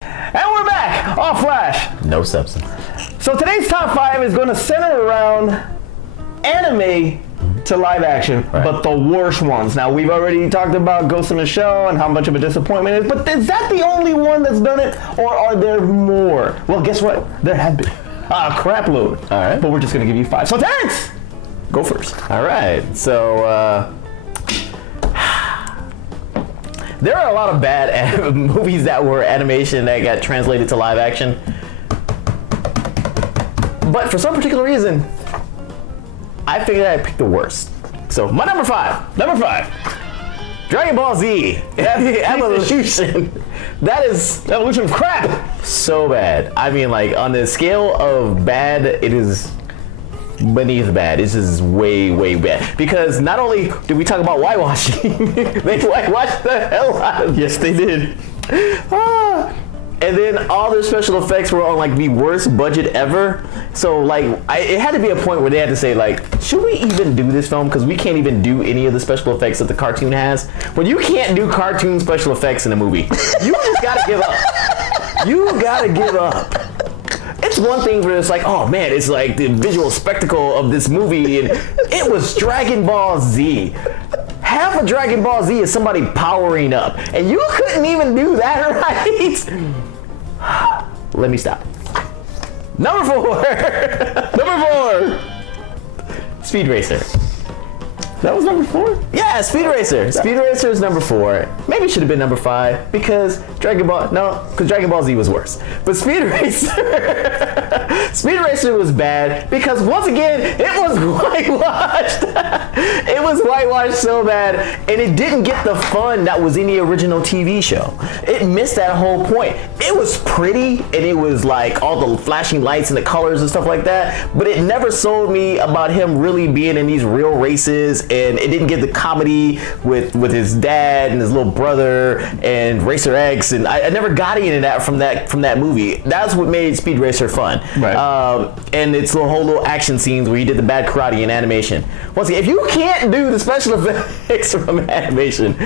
And we're back off Flash. No substance. So today's top 5 is going to center around anime to live action, but the worst ones. Now, we've already talked about Ghost in the Shell and how much of a disappointment it is, but is that the only one that's done it, or are there more? Well, guess what? There have been a crap load. All right. But we're just going to give you 5. So, Terrence, go first. All right. So, there are a lot of bad movies that were animation that got translated to live action. But for some particular reason, I figured I'd pick the worst. So my number 5, Dragon Ball Z, Evolution. That is Evolution of crap. So bad. I mean, like, on the scale of bad, it is beneath bad. This is way, way bad. Because not only did we talk about whitewashing, they whitewashed the hell out of it. Yes, they did. And then all their special effects were on like the worst budget ever. So like, it had to be a point where they had to say like, should we even do this film? Because we can't even do any of the special effects that the cartoon has. When you can't do cartoon special effects in a movie, you just gotta give up. You gotta give up. It's one thing where it's like, oh man, it's like the visual spectacle of this movie, and it was Dragon Ball Z. Half of Dragon Ball Z is somebody powering up, and you couldn't even do that right. Let me stop. Number 4. Speed Racer. That was number 4? Yeah, Speed Racer. Speed Racer is number 4. Maybe it should have been number 5 because Dragon Ball Z was worse. But Speed Racer was bad because once again, it was whitewashed. It was whitewashed so bad, and it didn't get the fun that was in the original TV show. It missed that whole point. It was pretty, and it was like all the flashing lights and the colors and stuff like that, but it never sold me about him really being in these real races, and it didn't get the comedy with his dad and his little brother and Racer X, and I never got any of that from that movie. That's what made Speed Racer fun. Right. And it's the whole little action scenes where he did the bad karate in animation. Once again, if you can't do the special effects from animation,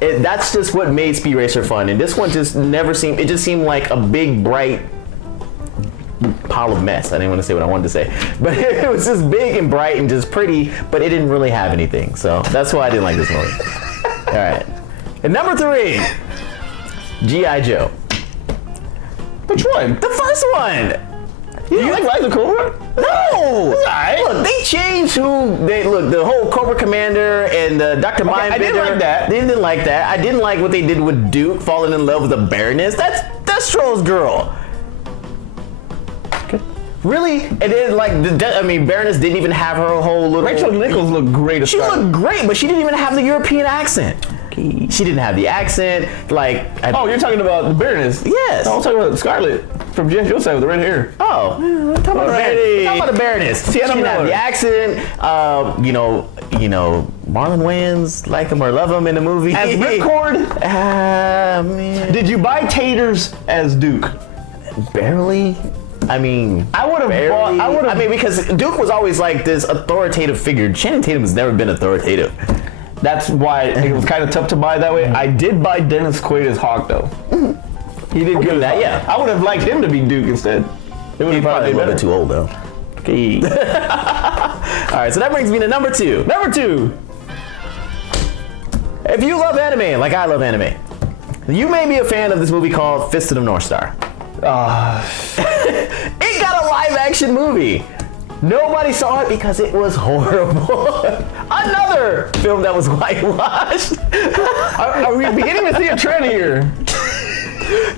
that's just what made Speed Racer fun. And this one just never seemed, it just seemed like a big, bright pile of mess. I didn't want to say what I wanted to say, but it was just big and bright and just pretty, but it didn't really have anything. So that's why I didn't like this movie. All right. And number 3, G.I. Joe. Which one? The first one. You like Rise of Cobra? No! Right. Look, they changed the whole Cobra Commander and Dr. Mindbender. I didn't like that. They didn't like that. I didn't like what they did with Duke falling in love with the Baroness. That's Destro's girl. Okay. Really? And then Baroness didn't even have her whole little... Rachel Nichols looked great. She looked great, but she didn't even have the European accent. She didn't have the accent, like... you're talking about the Baroness? Yes. No, I'm talking about Scarlet from Jen Joseph with the red hair. Oh. Talking about the Baroness. She didn't have the accent. Marlon Wayans, like him or love him in the movie. As Ripcord? Man. Did you buy Taters as Duke? Barely. I mean, I would have. because Duke was always like this authoritative figure. Channing Tatum has never been authoritative. That's why it was kind of tough to buy that way. I did buy Dennis Quaid as Hawk though. He did good. That, yeah. I would have liked him to be Duke instead. It would He's probably a little bit too old though. Okay. All right, so that brings me to number 2. Number 2. If you love anime, like I love anime, you may be a fan of this movie called Fist of the North Star. It got a live action movie. Nobody saw it because it was horrible. Another film that was whitewashed. Are we beginning to see a trend here?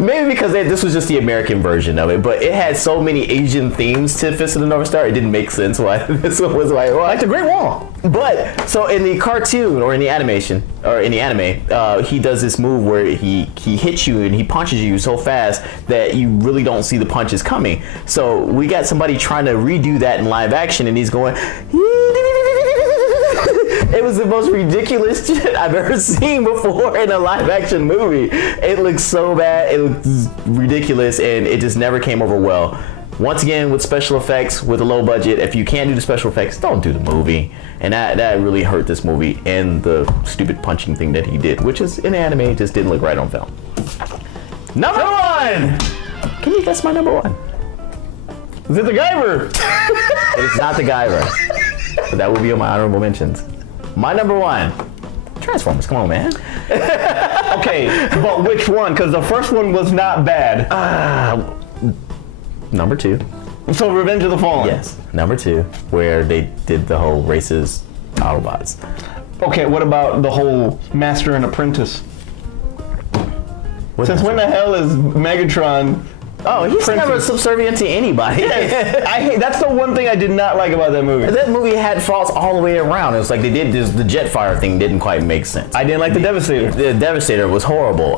Maybe because this was just the American version of it, but it had so many Asian themes to Fist of the North Star, it didn't make sense why this one was whitewashed. Like the Great Wall. But, so in the cartoon, or in the animation, or in the anime, he does this move where he hits you and he punches you so fast that you really don't see the punches coming. So we got somebody trying to redo that in live action, and he's going... It was the most ridiculous shit I've ever seen before in a live action movie. It looked so bad, it looked ridiculous, and it just never came over well. Once again, with special effects, with a low budget, if you can't do the special effects, don't do the movie. And that really hurt this movie, and the stupid punching thing that he did, which is in anime, just didn't look right on film. Number one. Can you guess my number one? Is it the Guyver? It is not the Guyver. But that will be on my honorable mentions. My number one. Transformers. Come on, man. Okay, but which one? Because the first one was not bad. Number two. So Revenge of the Fallen. Yes. Number two, where they did the whole racist Autobots. Okay, what about the whole Master and Apprentice? Since when the hell is Megatron? Oh, he's never subservient to anybody. Yes. That's the one thing I did not like about that movie. That movie had faults all the way around. It was like they did this, the Jetfire thing didn't quite make sense. I didn't like the Devastator. The Devastator was horrible.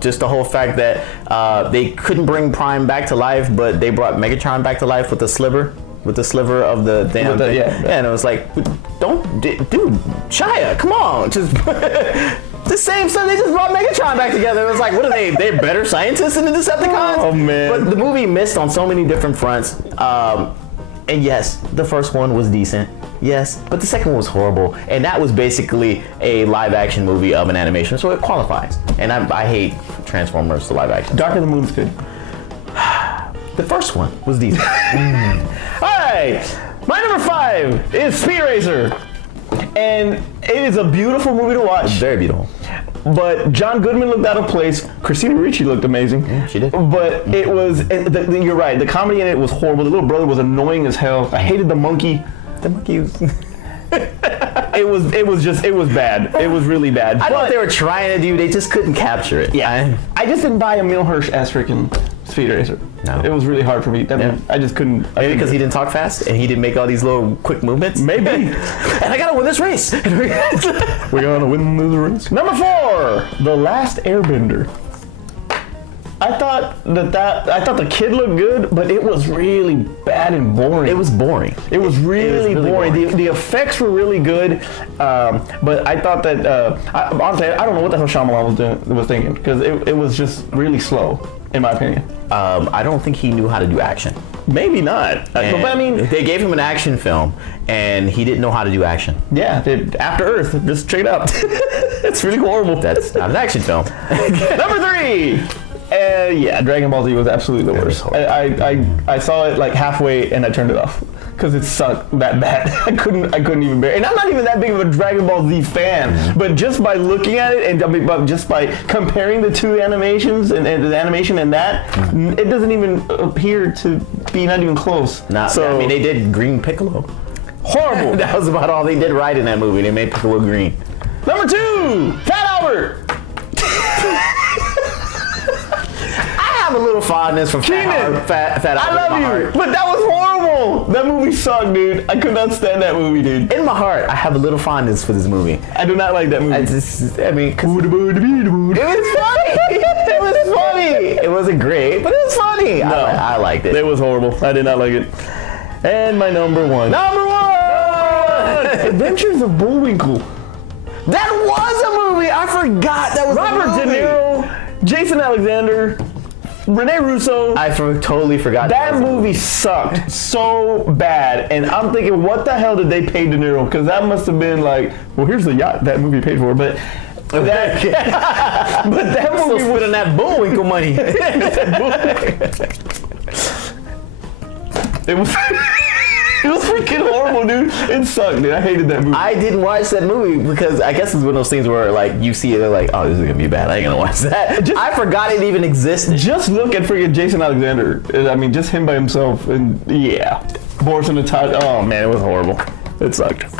Just the whole fact that they couldn't bring Prime back to life, but they brought Megatron back to life with the sliver. With the sliver of the damn thing. Yeah, and it was like, dude, Shia, come on, just the same stuff. They just brought Megatron back together. It was like, what are they? They're better scientists than the Decepticons. Oh man! But the movie missed on so many different fronts. And yes, the first one was decent. Yes, but the second one was horrible, and that was basically a live-action movie of an animation, so it qualifies. And I hate Transformers, the live-action. Dark of the Moon's good. The first one was decent. All right, my number 5 is Speed Racer, and it is a beautiful movie to watch. Very beautiful. But John Goodman looked out of place. Christina Ricci looked amazing. Yeah, she did. But it was, you're right, the comedy in it was horrible. The little brother was annoying as hell. I hated the monkey. The monkey was... It was bad. It was really bad. I know what they were trying to do, they just couldn't capture it. Yeah. I just didn't buy Emil Hirsch as freaking Speed Racer. No. It was really hard for me. I just couldn't. Maybe because he didn't talk fast and he didn't make all these little quick movements? Maybe. And I gotta win this race. We're gonna win this race. Number 4, The Last Airbender. I thought the kid looked good, but it was really bad and boring. It was boring. It was really boring. The effects were really good, but I thought that honestly, I don't know what the hell Shyamalan was thinking, because it was just really slow, in my opinion. I don't think he knew how to do action. Maybe not. But I mean, they gave him an action film, and he didn't know how to do action. Yeah, After Earth, just straight up. It's really horrible. That's not an action film. Number 3. Yeah, Dragon Ball Z was absolutely the worst. I saw it like halfway and I turned it off because it sucked that bad. I couldn't even bear it. And I'm not even that big of a Dragon Ball Z fan, but just by looking at it and just by comparing the two animations and the animation and that, it doesn't even appear to be not even close. So I mean, they did Green Piccolo. Horrible. That was about all they did right in that movie. They made Piccolo green. Number 2, Fat Albert. I have a little fondness for Fat Albert. I love you, but that was horrible. That movie sucked, dude. I could not stand that movie, dude. In my heart, I have a little fondness for this movie. I do not like that movie. It was funny. It was funny. It wasn't great, but it was funny. No, I liked it. It was horrible. I did not like it. And my number 1. Number 1! Adventures of Bullwinkle. That was a movie. I forgot that was Robert a movie. De Niro, Jason Alexander, Rene Russo. I totally forgot. That movie sucked so bad, and I'm thinking, what the hell did they pay De Niro? Because that must have been like, well, here's the yacht that movie paid for, but that movie was in that Bullwinkle money. It was. It was freaking horrible, dude. It sucked, dude. I hated that movie. I didn't watch that movie because I guess it's one of those things where like you see it, they're like, oh, this is gonna be bad. I ain't gonna watch that. I forgot it even existed. Just look at freaking Jason Alexander. I mean, just him by himself, and yeah, Boris and the Tide. Oh man, it was horrible. It sucked.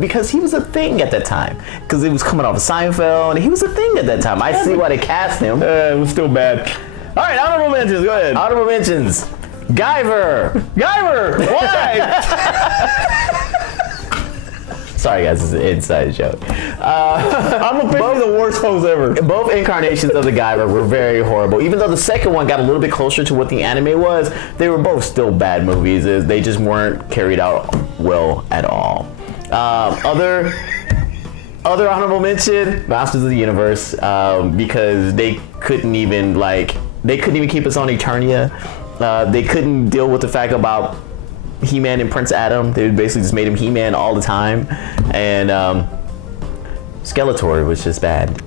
Because he was a thing at that time. Because it was coming off of Seinfeld, and he was a thing at that time. I see why they cast him. It was still bad. All right, honorable mentions. Go ahead. Honorable mentions. Guyver! Why? Sorry guys, it's an inside joke. I'm officially the worst host ever. Both incarnations of the Guyver were very horrible. Even though the second one got a little bit closer to what the anime was, they were both still bad movies. They just weren't carried out well at all. Other honorable mention, Masters of the Universe, because they couldn't even keep us on Eternia. They couldn't deal with the fact about He-Man and Prince Adam. They basically just made him He-Man all the time. And Skeletor was just bad.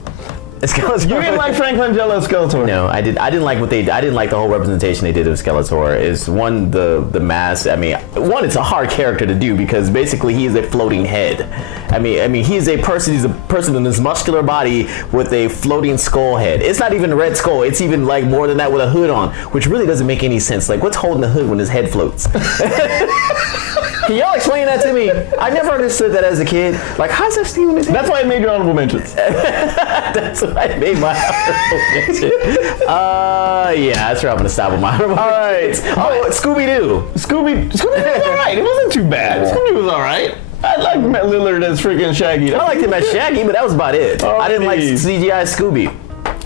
Skeletor. You didn't like Frank Langella as Skeletor? No, I didn't like what I didn't like the whole representation they did of Skeletor. Is one the mask. I mean, one, it's a hard character to do because basically he is a floating head. I mean he is a person. He's a person in this muscular body with a floating skull head. It's not even a red skull. It's even like more than that with a hood on, which really doesn't make any sense. Like, what's holding the hood when his head floats? Can y'all explain that to me? I never understood that as a kid. Like, how's that stealing his head? That's why I made your honorable mentions. That's why I made my honorable mention. Yeah, that's where I'm gonna stop with my honorable mentions. All right. Oh, Scooby-Doo. Scooby was alright. It wasn't too bad. Scooby was alright. I like Matt Lillard as freaking Shaggy. I liked him as Shaggy, but that was about it. Oh, I didn't like geez. CGI Scooby.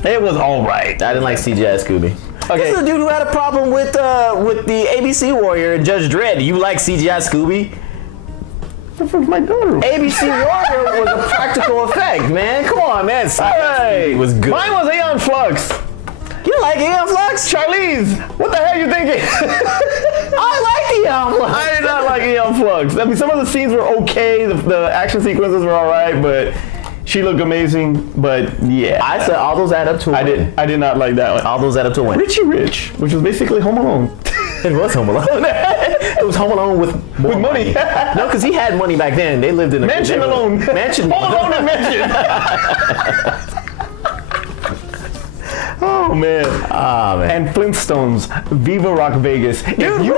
It was alright. I didn't like CGI Scooby. Okay. This is the dude who had a problem with the ABC Warrior and Judge Dredd. You like CGI Scooby? That's my daughter. ABC Warrior was a practical effect, man. Come on, man. Alright. It was good. Mine was Aeon Flux. You don't like Aeon Flux? Charlize, what the hell are you thinking? I like Aeon Flux. I did not like Aeon Flux. I mean, some of the scenes were okay. The action sequences were alright, but she looked amazing. But yeah, I said all those add up to a win. I did not like that one. All those add up to a win. Richie Rich, which was basically Home Alone. It was Home Alone. It was Home Alone with more money. No, because he had money back then. They lived in a Mansion Alone. Mansion Home Alone and Mansion. Oh man. Ah, man. And Flintstones, Viva Rock Vegas. If you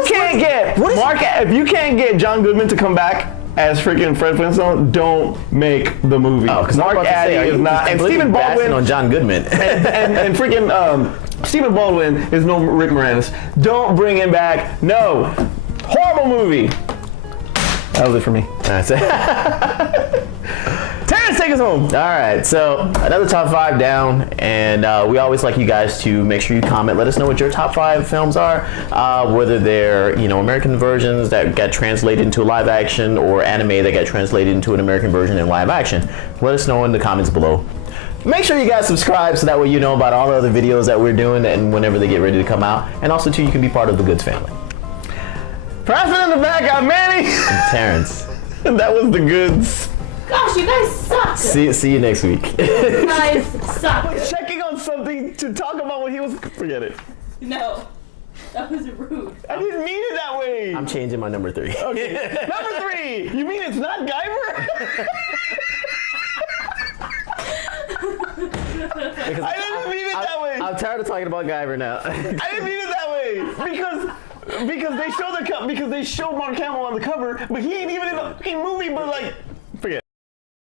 can't get John Goodman to come back as freaking Fred Flintstone, don't make the movie. Oh, because Mark Addy is not, and Stephen Baldwin on John Goodman. and freaking Stephen Baldwin is no Rick Moranis. Don't bring him back. No. Horrible movie. That was it for me. That's it. Terrence, take us home. All right, so another top 5 down, and we always like you guys to make sure you comment. Let us know what your top 5 films are, whether they're American versions that got translated into live action or anime that got translated into an American version in live action. Let us know in the comments below. Make sure you guys subscribe so that way you know about all the other videos that we're doing and whenever they get ready to come out, and also too you can be part of the Goods family. Profit in the back, I'm Manny. And Terrence. That was the Goods. Gosh, you guys suck. See you next week. You guys suck. Checking on something to talk about what he was. Forget it. No, that was rude. I didn't mean it that way. I'm changing my number 3. Okay. Number 3. You mean it's not Guyver? I didn't mean it that way. I'm tired of talking about Guyver now. I didn't mean it that way because they show Mark Hamill on the cover, but he ain't even in the fucking movie. But like